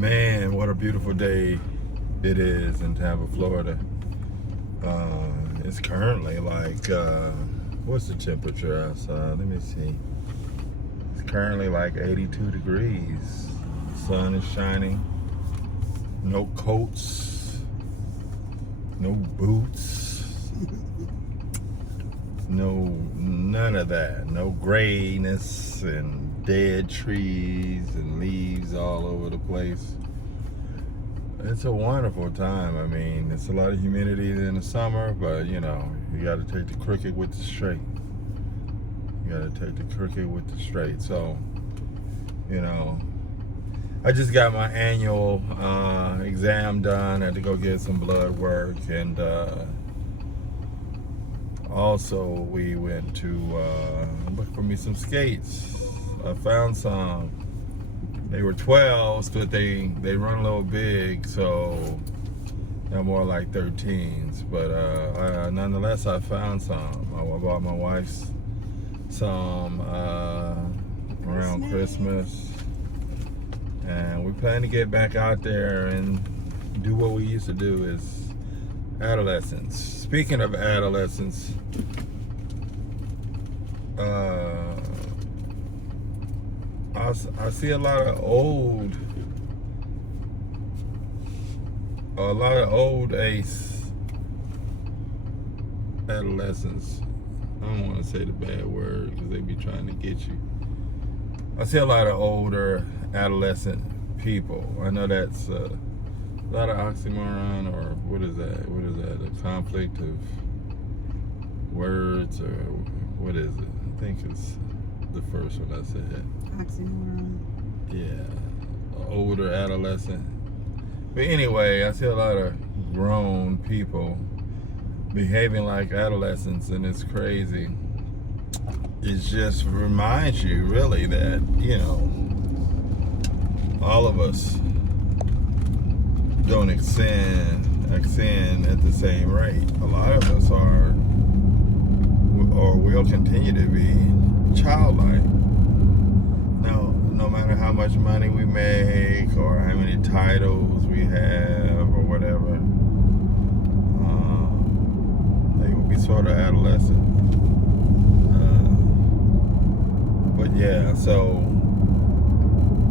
Man, what a beautiful day it is in Tampa, Florida. It's currently like, what's the temperature outside? Let me see. It's currently like 82 degrees. The sun is shining. No coats. No boots. None of that. No grayness and dead trees and leaves all over the place. It's a wonderful time. I mean, it's a lot of humidity in the summer, but you know, you got to take the crooked with the straight. You got to take the crooked with the straight. So, you know, I just got my annual exam done. I had to go get some blood work, and also we went to look for me some skates. I found some. They were 12s, but they run a little big, so they're more like 13s. But nonetheless, I found some. I bought my wife's some around Christmas, and we plan to get back out there and do what we used to do as adolescents. Speaking of adolescents, I see a lot of old ace adolescents. I don't want to say the bad word because they be trying to get you. I see a lot of older adolescent people. I know that's a lot of oxymoron, or what is that? What is that? A conflict of words, or what is it? I think it's the first one I said. Oxymoron. Yeah, older adolescent. But anyway, I see a lot of grown people behaving like adolescents, and it's crazy. It just reminds you, really, that, you know, all of us don't ascend at the same rate. A lot of us are, or will continue to be, childlike. No matter how much money we make or how many titles we have or whatever, they will be sort of adolescent. But yeah, so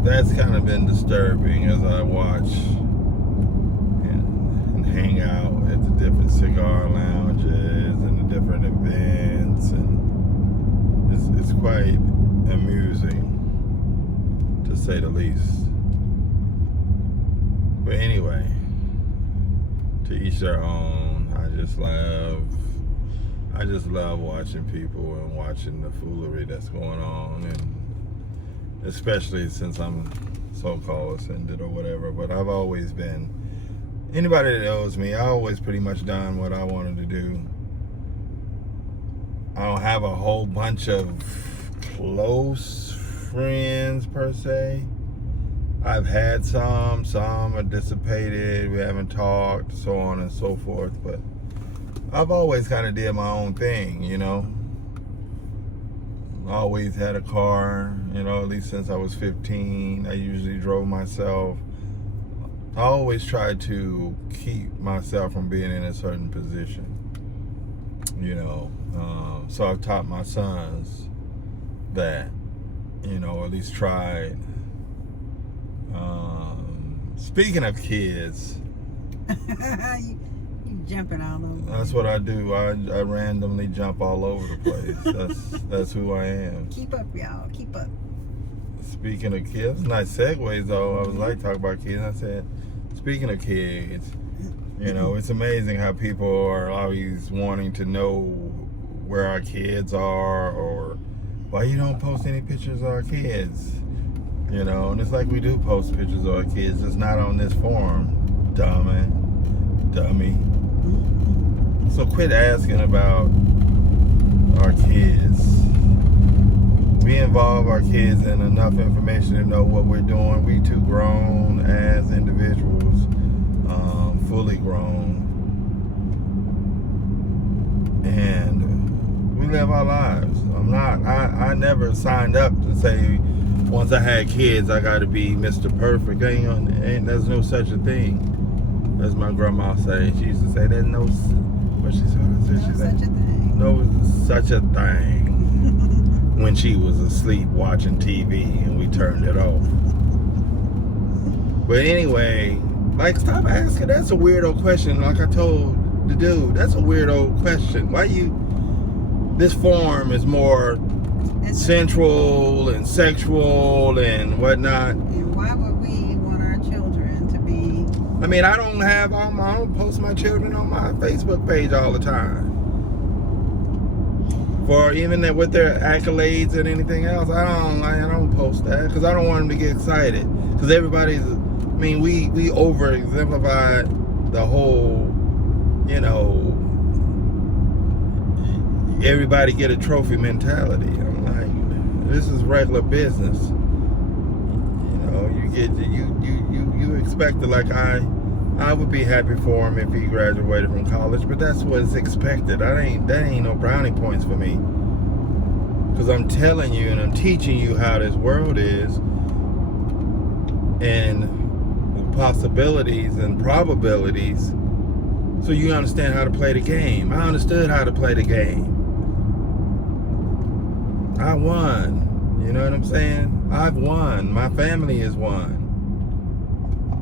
that's kind of been disturbing as I watch and hang out at the different cigar lounges and the different events, and it's quite amusing, to say the least. But anyway, to each their own. I just love watching people and watching the foolery that's going on, and especially since I'm so-called ascended or whatever. But I've always been, anybody that knows me, I always pretty much done what I wanted to do. I don't have a whole bunch of close friends per se. I've had some are dissipated, we haven't talked, so on and so forth, but I've always kind of did my own thing, you know. Always had a car, you know, at least since I was 15. I usually drove myself. I always tried to keep myself from being in a certain position, you know. So I've taught my sons that, you know, at least tried. Speaking of kids, you jumping all over. that's what I do. I randomly jump all over the place. That's who I am. Keep up, y'all. Keep up. Speaking of kids, nice segues though. I was like talking about kids. I said, speaking of kids, you know, it's amazing how people are always wanting to know where our kids are, or why you don't post any pictures of our kids. You know, and it's like we do post pictures of our kids, just not on this forum, dummy. So quit asking about our kids. We involve our kids in enough information to know what we're doing. We too grown as individuals, fully grown, and we live our lives. I never signed up to say once I had kids, I got to be Mr. Perfect. Ain't there's no such a thing. As my grandma said, she used to say, "There's no what she said. She said, such a thing. no such a thing." When she was asleep watching TV and we turned it off. But anyway, like, stop asking. That's a weirdo question. Like I told the dude, that's a weirdo question. Why you? This form is more sensual and sexual and whatnot. And why would we want our children to be? I mean, I don't post my children on my Facebook page all the time. For even with their accolades and anything else, I don't post that because I don't want them to get excited. Because we over exemplified the whole, everybody get a trophy mentality. I'm like, this is regular business. You expect it. Like I would be happy for him if he graduated from college, but that's what's expected. That ain't no brownie points for me. Because I'm telling you and I'm teaching you how this world is, and the possibilities and probabilities, so you understand how to play the game. I understood how to play the game. I won. You know what I'm saying? I've won. My family has won.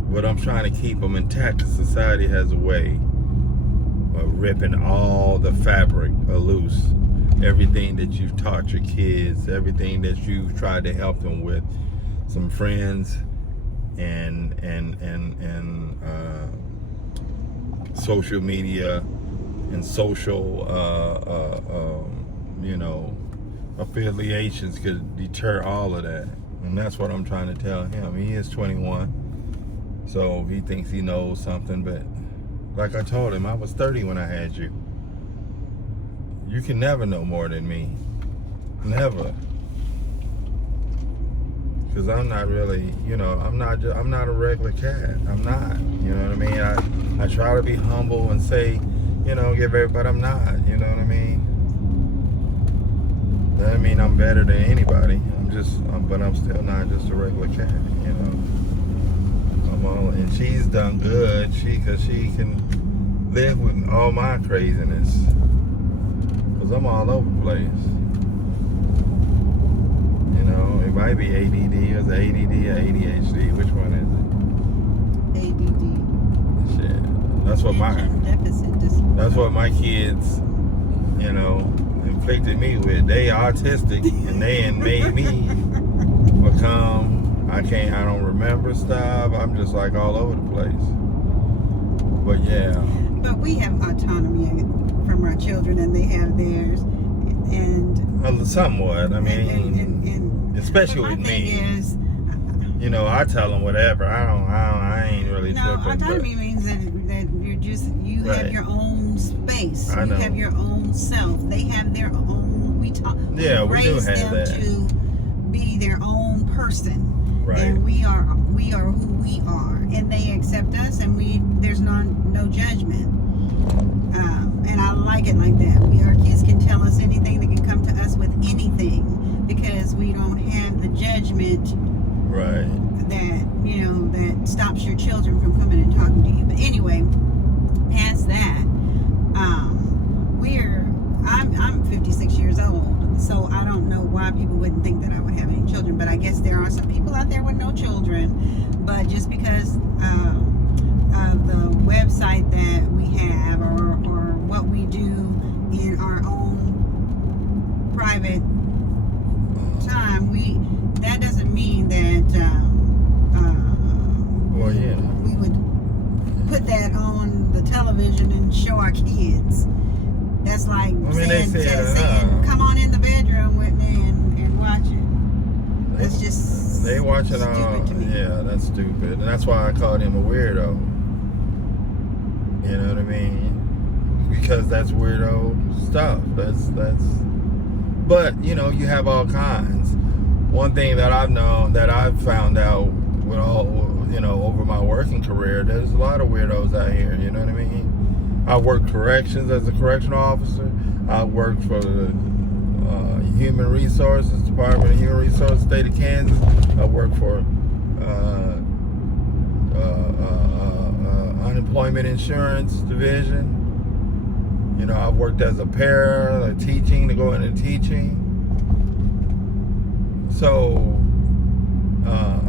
But I'm trying to keep them intact. Society has a way of ripping all the fabric loose. Everything that you've taught your kids, everything that you've tried to help them with, some friends and social media and social affiliations could deter all of that. And that's what I'm trying to tell him. He is 21, so he thinks he knows something, but like I told him, I was 30 when I had you. You can never know more than me. Never. Because I'm not really, I'm not a regular cat. I'm not. You know what I mean? I try to be humble and say, give everybody, I'm not. You know what I mean? That doesn't mean I'm better than anybody. But I'm still not just a regular cat, and she's done good, because she can live with all my craziness. Because I'm all over the place. It might be ADD or the ADD or ADHD. Which one is ADD. it? Shit. That's what my kids, inflicted me with. They autistic and they made me become, I don't remember stuff. I'm just like all over the place. But yeah. But we have autonomy from our children and they have theirs. And somewhat. I mean, especially with me. Is, I tell them whatever. I ain't really tripping. No, autonomy means that you right. have your own space. I know. You have your own self. They have their own. We raise them to be their own person. Right. And we are who we are, and they accept us, and there's no judgment. And I like it like that. Our kids can tell us anything. They can come to us with anything because we don't have the judgment. Right. That that stops your children from coming and talking to you. But anyway, past that, I'm 56 years old, so I don't know why people wouldn't think that I would have any children. But I guess there are some people out there with no children. But just because of the website that we have or what we do in our own private time, that doesn't mean that we would put that on the television and show our kids. That's like saying come on in the bedroom with me and watch it. That's just they watch it all. To me. Yeah, that's stupid, and that's why I called him a weirdo. You know what I mean? Because that's weirdo stuff. But you have all kinds. One thing that I've found out with all, over my working career, there's a lot of weirdos out here. You know what I mean? I worked corrections as a correctional officer. I worked for the human resources Department of Human Resources, state of Kansas. I work for Unemployment Insurance Division. You know, I've worked as a para, teaching, to go into teaching. So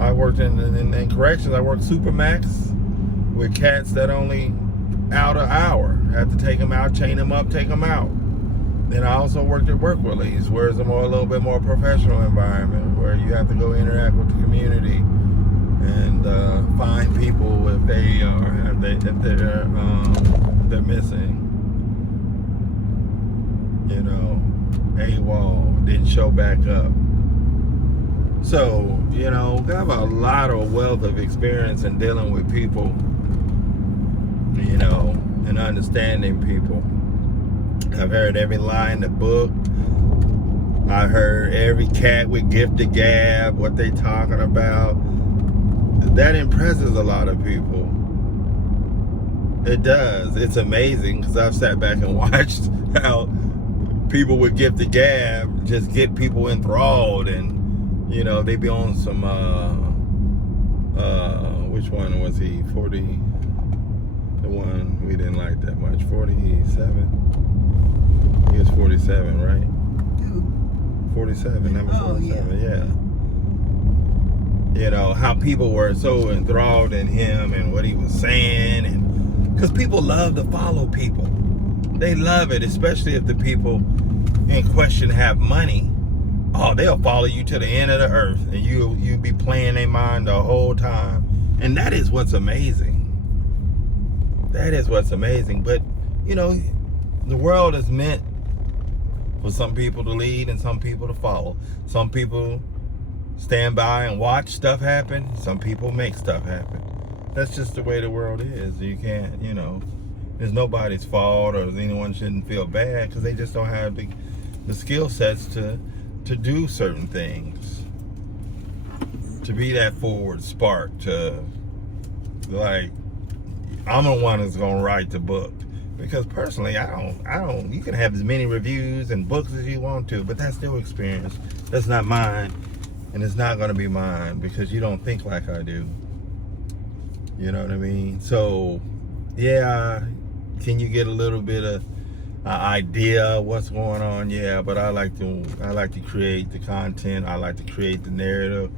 I worked in corrections. I worked Supermax with cats that only out an hour. Had to take them out, chain them up, take them out. Then I also worked at work release, where it's a little bit more professional environment, where you have to go interact with the community and find people if they're missing. You know, AWOL, didn't show back up. So, you know, I have a lot of wealth of experience in dealing with people, you know, and understanding people. I've heard every line in the book. I heard every cat with gift to gab, what they talking about. That impresses a lot of people. It does. It's amazing, because I've sat back and watched how people with gift to gab just get people enthralled, and you know, they be on some which one was he? 40, the one we didn't like that much. 47. He was 47, right? Who? 47, number 47, yeah. You know, how people were so enthralled in him and what he was saying, and because people love to follow people. They love it, especially if the people in question have money. Oh, they'll follow you to the end of the earth, and you be playing their mind the whole time. And that is what's amazing. That is what's amazing. But, you know, the world is meant for some people to lead and some people to follow. Some people stand by and watch stuff happen. Some people make stuff happen. That's just the way the world is. You can't, you know, there's nobody's fault, or anyone shouldn't feel bad, because they just don't have the skill sets to do certain things, to be that forward spark, to, like, I'm the one that's gonna write the book. Because personally, I don't, you can have as many reviews and books as you want to, but that's still experience. That's not mine, and it's not gonna be mine, because you don't think like I do. You know what I mean? So, yeah, can you get a little bit of idea of what's going on? Yeah, but I like to create the content. I like to create the narrative,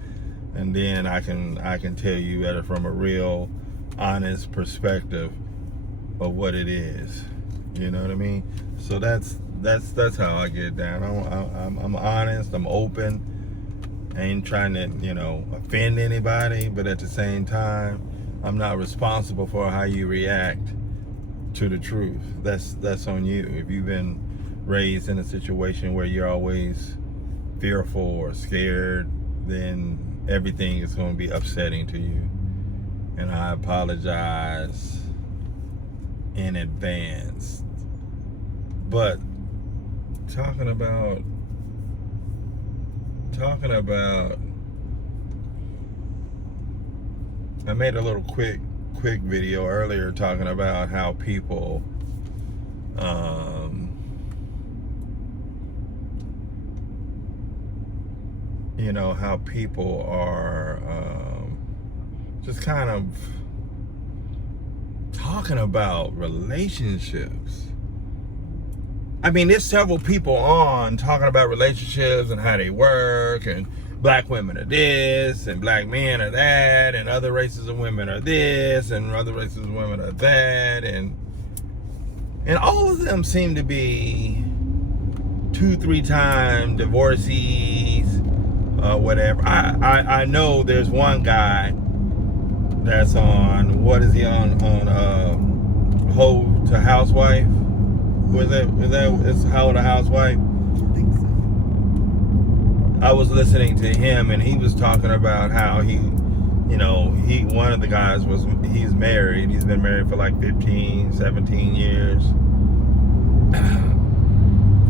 and then I can tell you better from a real, honest perspective of what it is. You know what I mean? So that's how I get down. I'm honest. I'm open. I ain't trying to, you know, offend anybody, but at the same time, I'm not responsible for how you react to the truth. That's on you. If you've been raised in a situation where you're always fearful or scared, then everything is going to be upsetting to you. And I apologize in advance. But talking about I made a little quick video earlier talking about how people you know, how people are just kind of talking about relationships. I mean, there's several people on talking about relationships and how they work, and black women are this, and black men are that, and other races of women are this, and other races of women are that, and all of them seem to be 2-3 time divorcees, whatever. I know there's one guy that's on, what is he on Hoe to Housewife? It's How to Housewife? I think so. I was listening to him, and he was talking about how he, you know, one of the guys he's married. He's been married for like 15, 17 years.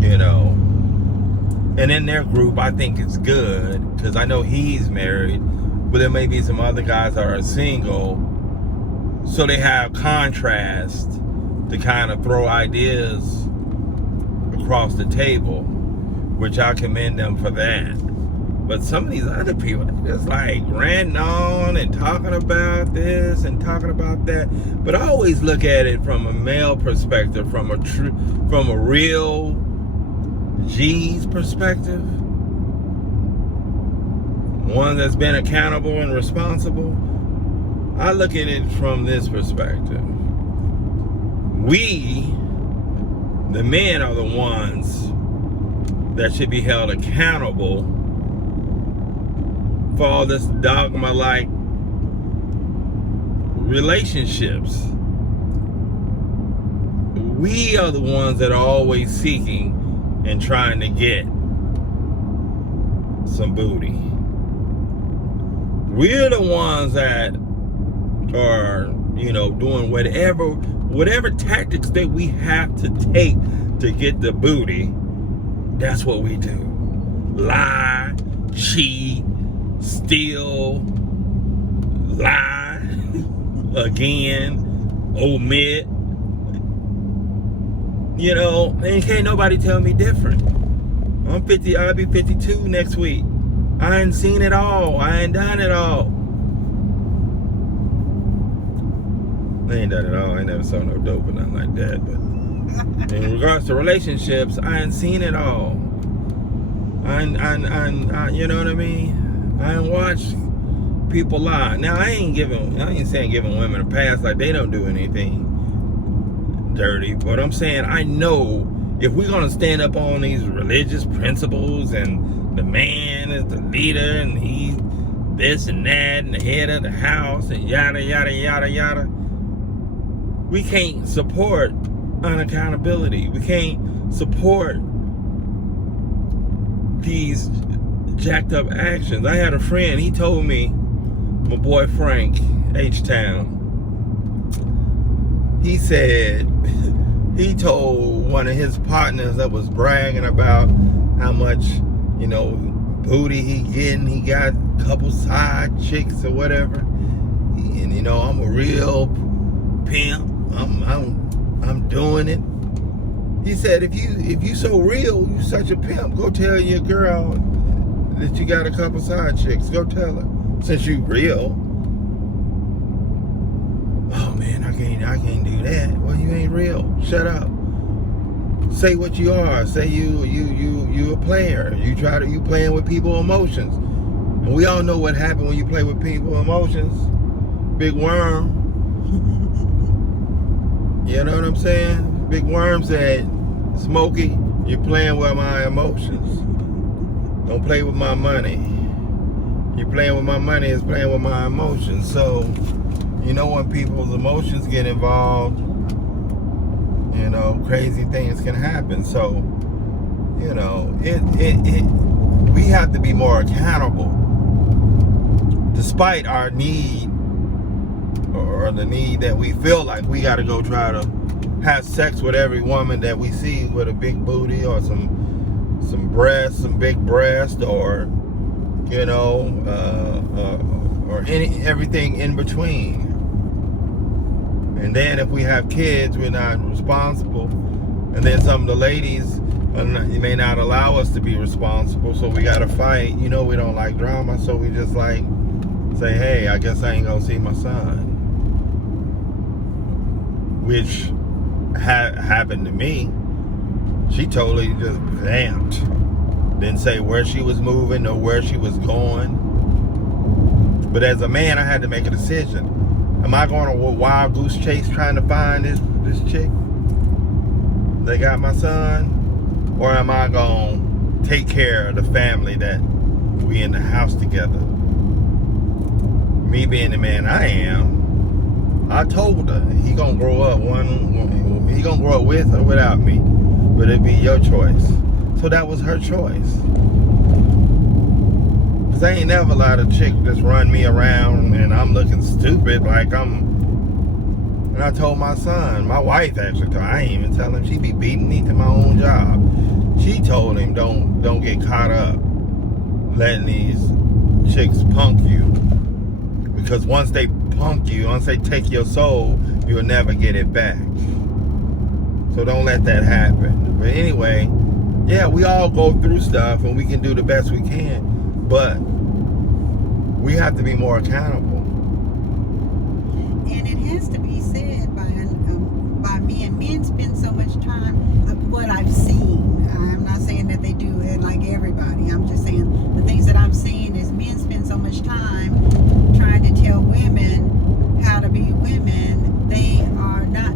You know, and in their group, I think it's good, because I know he's married, but there may be some other guys that are single, so they have contrast to kind of throw ideas across the table, which I commend them for that. But some of these other people, they just like ranting on and talking about this and talking about that. But I always look at it from a male perspective, from a real G's perspective. One that's been accountable and responsible. I look at it from this perspective. We, the men, are the ones that should be held accountable for all this dogma-like relationships. We are the ones that are always seeking and trying to get some booty. We're the ones that are, doing whatever tactics that we have to take to get the booty. That's what we do. Lie, cheat, steal, lie, again, omit. And can't nobody tell me different. I'm 50, I'll be 52 next week. I ain't seen it all. I ain't done it all. I ain't done it all. I ain't never saw no dope or nothing like that. But in regards to relationships, I ain't seen it all. I you know what I mean? I ain't watched people lie. Now I ain't saying giving women a pass like they don't do anything dirty. But I'm saying I know if we're gonna stand up on these religious principles and the man is the leader and he's this and that and the head of the house and yada yada yada yada, we can't support unaccountability. We can't support these jacked up actions. I had a friend, he told me, my boy Frank, H-Town, he said, he told one of his partners that was bragging about how much, booty he getting. He got a couple side chicks or whatever. And, I'm a real pimp. I'm doing it. He said, if you so real, you such a pimp, go tell your girl that you got a couple side chicks. Go tell her, since you real. Oh man, I can't do that. Well, you ain't real. Shut up. Say what you are. Say you a player. You playing with people's emotions. And we all know what happened when you play with people's emotions. Big worm. You know what I'm saying? Big Worm said, Smokey, you're playing with my emotions. Don't play with my money. You're playing with my money is playing with my emotions. So, when people's emotions get involved, crazy things can happen. So, we have to be more accountable. Despite our need, or the need that we feel like we got to go try to have sex with every woman that we see with a big booty or some breasts, some big breasts, or or everything in between. And then if we have kids, we're not responsible. And then some of the ladies may not allow us to be responsible, so we got to fight. We don't like drama, so we just like say, hey, I guess I ain't gonna see my son. Which happened to me. She totally just vamped. Didn't say where she was moving or where she was going. But as a man, I had to make a decision. Am I going to a wild goose chase trying to find this chick that got my son? Or am I going to take care of the family that we in the house together? Me being the man I am, I told her he gonna grow up he gonna grow up with or without me, but it'd be your choice. So that was her choice. Cause I ain't never allowed a chick just run me around and I'm looking stupid like and I told my son, my wife actually, I ain't even tell him, she be beating me to my own job. She told him don't get caught up letting these chicks punk you. Because once they punk you, once they take your soul, you'll never get it back. So don't let that happen. But anyway, yeah, we all go through stuff and we can do the best we can. But we have to be more accountable. And it has to be said by men. Men spend so much time, what I've seen. I'm not saying that they do it like everybody. I'm just saying the things that I'm seeing is men spend so much time trying to tell women how to be women. They are not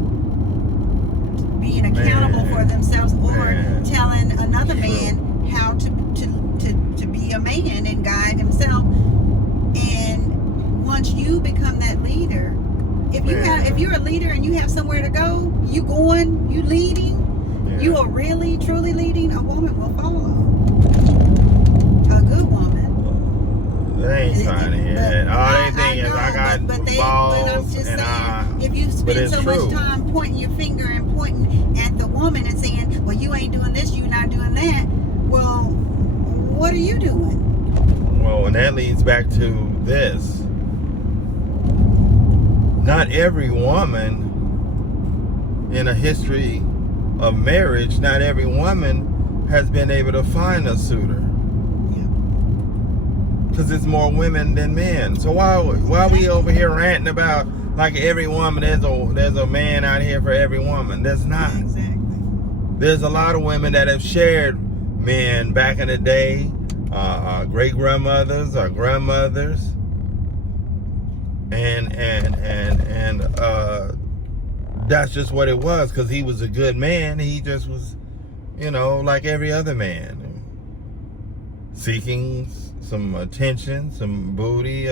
being accountable for themselves or telling another man how to be a man and guide himself. And once you become that leader, if you're a leader and you have somewhere to go, you leading, you are really truly leading, a woman will follow. A good woman. They ain't trying to hear that. All they think is I got balls, but I'm just and saying, if you spend so much time pointing your finger and pointing at the woman and saying, well, you ain't doing this, you're not doing that, well, what are you doing? Well, and that leads back to this. Not every woman in a history of marriage, not every woman has been able to find a suitor. Because it's more women than men. So why are we over here ranting about like every woman, there's a man out here for every woman? There's not. Exactly. There's a lot of women that have shared men back in the day, great grandmothers or grandmothers, and that's just what it was, because he was a good man. He just was, like every other man, seeking some attention, some booty,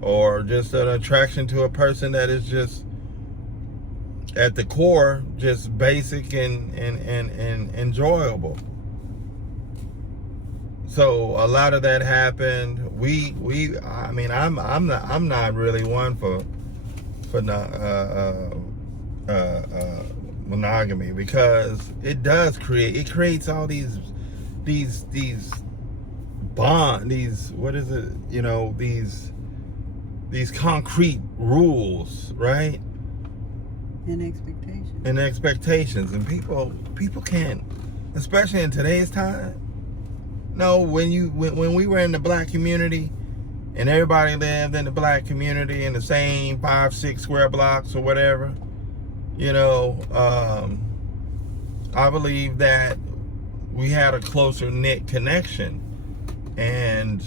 or just an attraction to a person that is just at the core just basic and enjoyable. So a lot of that happened. I'm not really one for monogamy, because it creates all these bond, these concrete rules, right? And expectations, and people can't, especially in today's time. No, when we were in the black community and everybody lived in the black community in the same 5-6 square blocks or whatever, I believe that we had a closer knit connection, and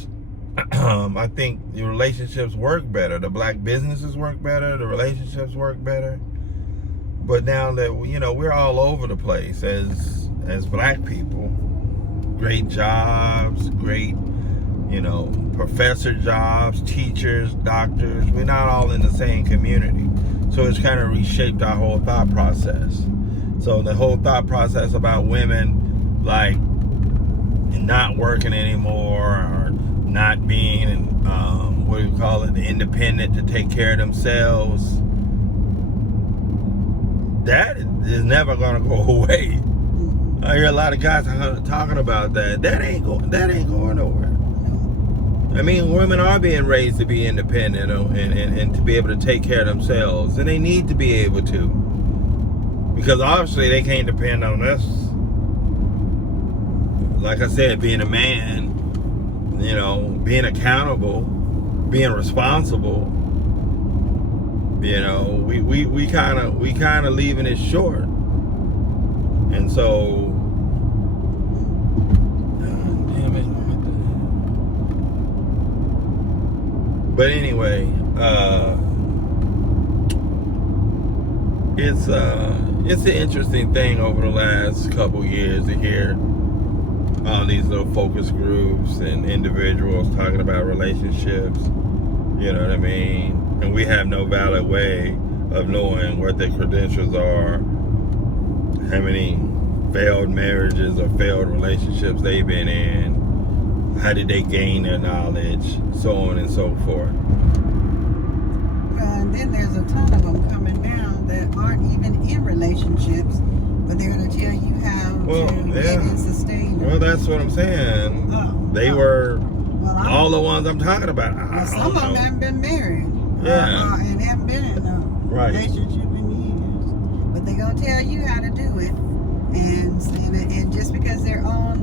I think the relationships work better. The black businesses work better. The relationships work better. But now that we're all over the place as black people, great jobs, great professor jobs, teachers, doctors. We're not all in the same community, so it's kind of reshaped our whole thought process. So the whole thought process about women like not working anymore, or not being independent to take care of themselves, that is never gonna go away. I hear a lot of guys talking about that. That ain't going nowhere. I mean, women are being raised to be independent and to be able to take care of themselves, and they need to be able to, because obviously they can't depend on us. Like I said, being a man, being accountable, being responsible, we kind of leaving it short. And so, damn it. But anyway, it's an interesting thing over the last couple years to hear all these little focus groups and individuals talking about relationships. You know what I mean? And we have no valid way of knowing what their credentials are, how many failed marriages or failed relationships they've been in, how did they gain their knowledge, so on and so forth. And then there's a ton of them coming now that aren't even in relationships, but they're going to tell you how to live and sustain them. Well, that's what I'm saying. They were all the ones I'm talking about. Some of them haven't been married. And haven't been in a relationship in years. But they're going to tell you how to do it. And just because they're on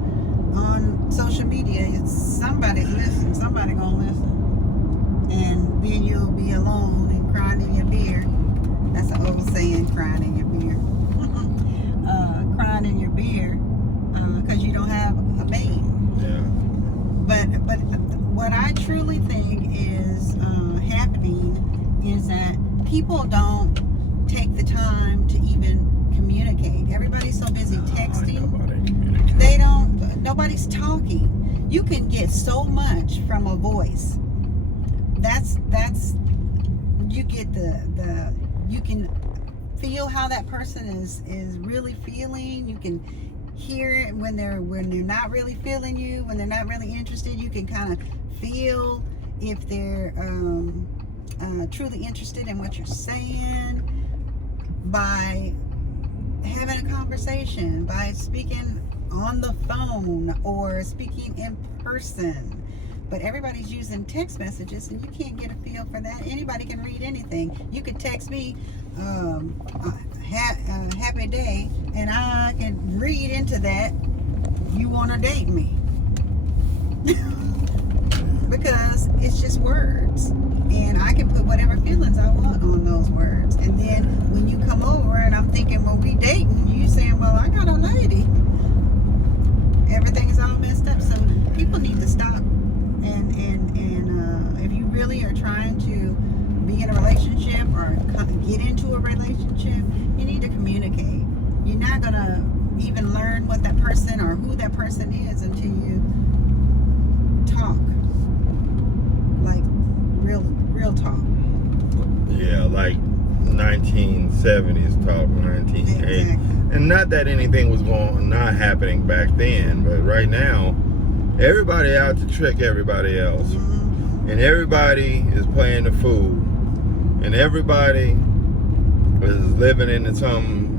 on social media, it's somebody's listening. Somebody gonna listen, and then you'll be alone and crying in your beer. That's an old saying, crying in your beer. Crying in your beer because you don't have a mate. Yeah. But what I truly think is happening is that people don't take the time to even communicate. Everybody's so busy texting. Nobody's talking. You can get so much from a voice. That's you get you can feel how that person is really feeling. You can hear it when they're not really feeling you, when they're not really interested. You can kind of feel if they're truly interested in what you're saying by having a conversation, by speaking on the phone or speaking in person. But everybody's using text messages, and you can't get a feel for that. Anybody can read anything. You could text me happy day, and I can read into that you want to date me. Because it's just words, and I can put whatever feelings I want on those words. And then when you come over and I'm thinking, well, we dating, you saying, well, I got a lady. Everything is all messed up. So people need to stop. And if you really are trying to be in a relationship or get into a relationship, you need to communicate. You're not gonna even learn what that person or who that person is until you talk, like real talk. Yeah, like 1970s talk, 1980s. Exactly. And not that anything was not happening back then, but right now, everybody out to trick everybody else. Mm-hmm. And everybody is playing the fool. And everybody is living in some,